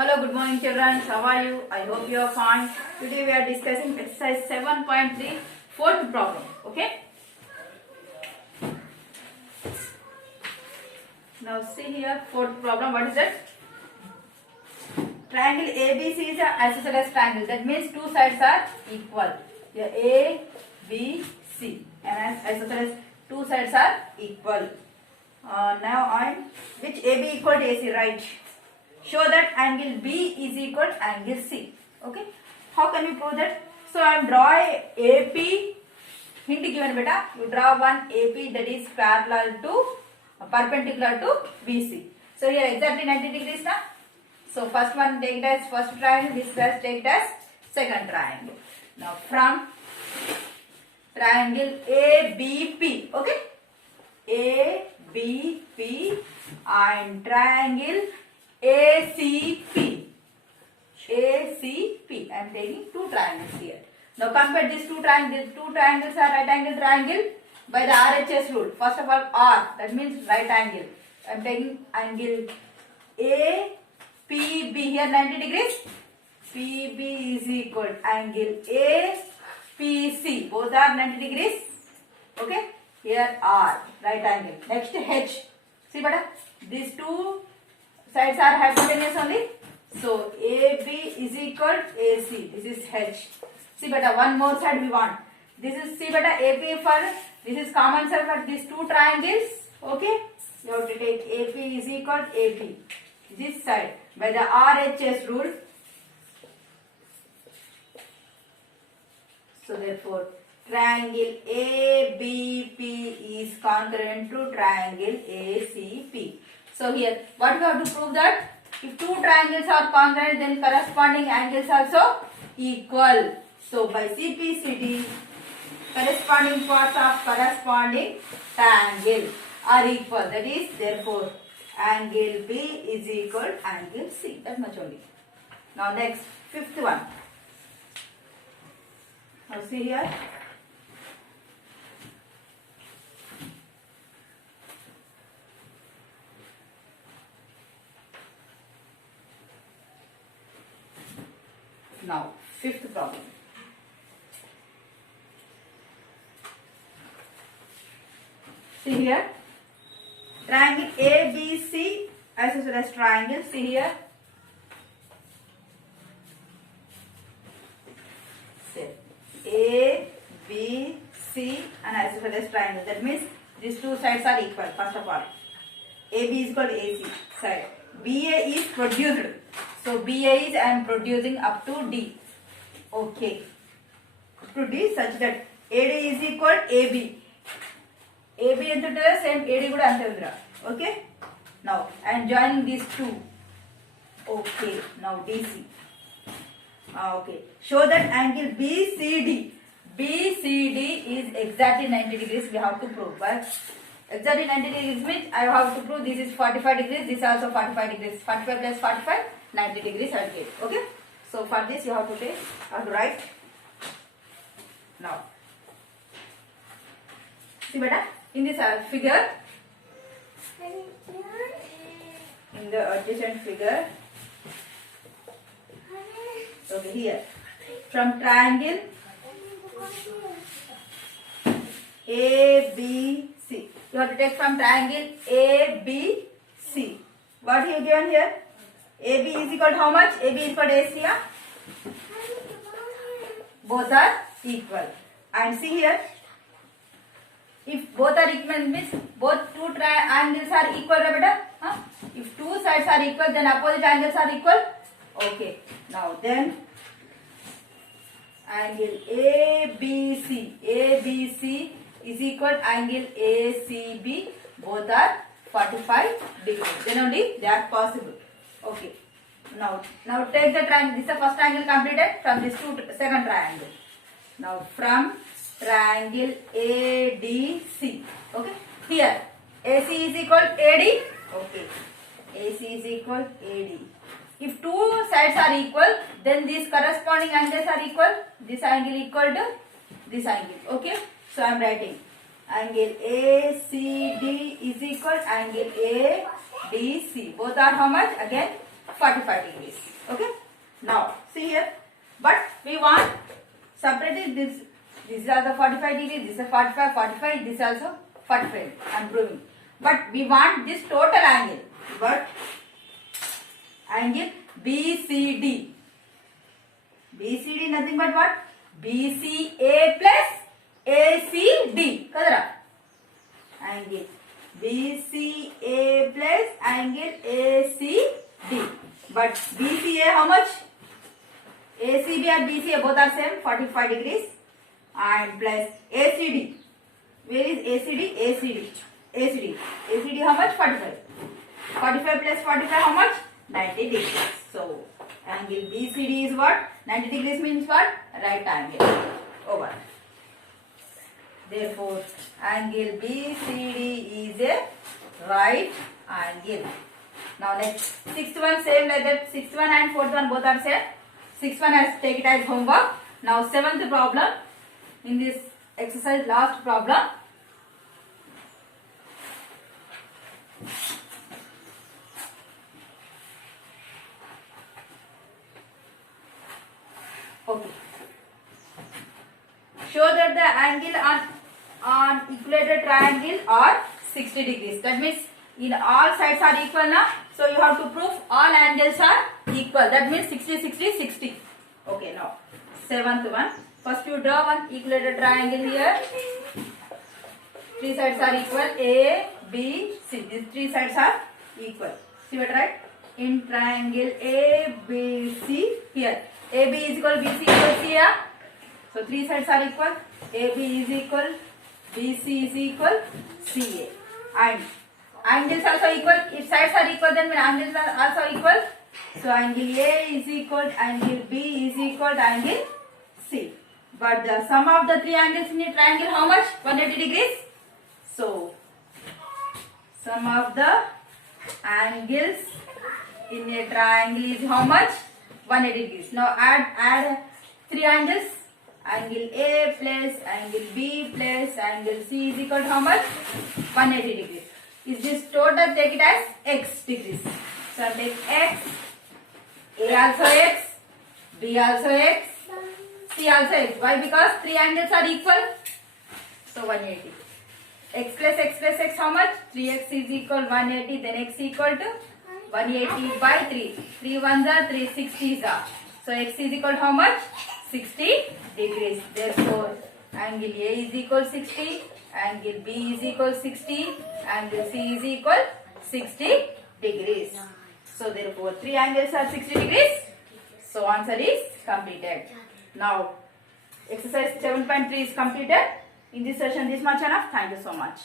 Hello, good morning children. How are you? I hope you are fine. Today we are discussing exercise 7.3 fourth problem. Okay. Now see here fourth problem. What is it? Triangle ABC is an isosceles triangle. That means two sides are equal. Here A, B, C. And as isosceles, two sides are equal. Now on which AB equal to AC, right? Show that angle B is equal to angle C. Okay. How can we prove that? So I am drawing AP. Hint given beta. You draw one AP that is perpendicular to BC. So here exactly 90 degrees now. So first one take it as first triangle. This guys take it as second triangle. Now from triangle ABP. Okay. ABP and triangle ACP. ACP. I am taking two triangles here. Now compare these two triangles. Two triangles are right angle triangle by the RHS rule. First of all, R, that means right angle. I am taking angle APB here 90 degrees. PB is equal to angle APC. Both are 90 degrees. Okay. Here R, right angle. Next H. See beta, these two sides are hypotenuse only. So AB is equal to AC. This is H. See beta, one more side we want. This is, see beta, AP for, this is common side for these two triangles. Okay. You have to take AP is equal to AP. This side by the RHS rule. So therefore, triangle ABP is congruent to triangle ACP. So here, what we have to prove that? If two triangles are congruent, then corresponding angles also equal. So by CPCD, corresponding parts of corresponding triangle are equal. That is, therefore, angle B is equal to angle C. That much only. Now next, fifth one. Now see here. Now, fifth problem. See here, triangle ABC isosceles triangle. See here. See, A, B, C and isosceles triangle. That means these two sides are equal. First of all, AB is equal to AC side. BA is produced. So BA is I am producing up to D. Okay. To D such that AD is equal to AB. AB and the same AD good answer. Okay. Now I am joining these two. Okay. Now DC. Okay. Show that angle BCD. BCD is exactly 90 degrees. We have to prove. But exactly 90 degrees means I have to prove this is 45 degrees. This is also 45 degrees. 45 plus 45. 90 degrees I will get. Okay. So for this you have to take, write. Now, see beta, in this figure, in the adjacent figure, okay, here, from triangle ABC, you have to take from triangle ABC. What you given here? AB is equal to how much? AB is equal to AC. Yeah? Both are equal. And see here, if both are equal means both two triangles are equal. Huh? If two sides are equal, then opposite angles are equal. Okay. Now then, angle ABC. ABC is equal to angle ACB. Both are 45 degrees. Then only they are possible. Okay. Now take the triangle. This is the first triangle completed from this second triangle. Now from triangle ADC. Okay. Here AC is equal to AD. Okay. AC is equal to AD. If two sides are equal, then these corresponding angles are equal. This angle equal to this angle. Okay. So I am writing angle ACD is equal to angle ADC. Both are how much? Again 45 degrees. Okay. Now see here. But we want separated this. This is also 45 degrees. This is 45, 45. This is also 45. I am proving. But we want this total angle. But angle BCD. BCD nothing but what? BCA plus ACD. Kadara. Angle BCA plus angle ACD. But BCA how much? ACB and BCA both are same, 45 degrees. And plus ACD. Where is ACD? ACD. ACD how much? 45. 45 plus 45 how much? 90 degrees. So angle BCD is what? 90 degrees means what? Right angle. Over. Therefore, angle BCD is a right angle. Now next, sixth one same like that. Sixth one and fourth one both are same. Sixth one has take it as homework. Now seventh problem in this exercise, last problem. Okay. Show that the angle on equilateral triangle are 60 degrees. That means in all sides are equal now. So you have to prove all angles are equal. That means 60, 60, 60. Okay, now seventh one. First you draw one equilateral triangle here. Three sides are equal. A, B, C. These three sides are equal. See what right? In triangle A, B, C here. AB is equal, BC equal C here. So three sides are equal. AB is equal, BC is equal, CA. And angles also equal. If sides are equal, then angles are also equal. So angle A is equal to angle B is equal to angle C. But the sum of the three angles in a triangle how much? 180 degrees. So sum of the angles in a triangle is how much? 180 degrees. Now add three angles. Angle A plus angle B plus angle C is equal to how much? 180 degrees. Is this total? Take it as x degrees. So I take x, A also x, B also x, C also x. Why? Because three angles are equal. So 180. X plus x how much? 3x is equal 180. Then x equal to 180 by 3. 3 ones are 3, 60s are. So x is equal to how much? 60 degrees. Therefore, angle A is equal 60, angle B is equal 60, angle C is equal 60 degrees. So therefore, three angles are 60 degrees. So answer is completed. Now, exercise 7.3 is completed. In this session, this much enough. Thank you so much.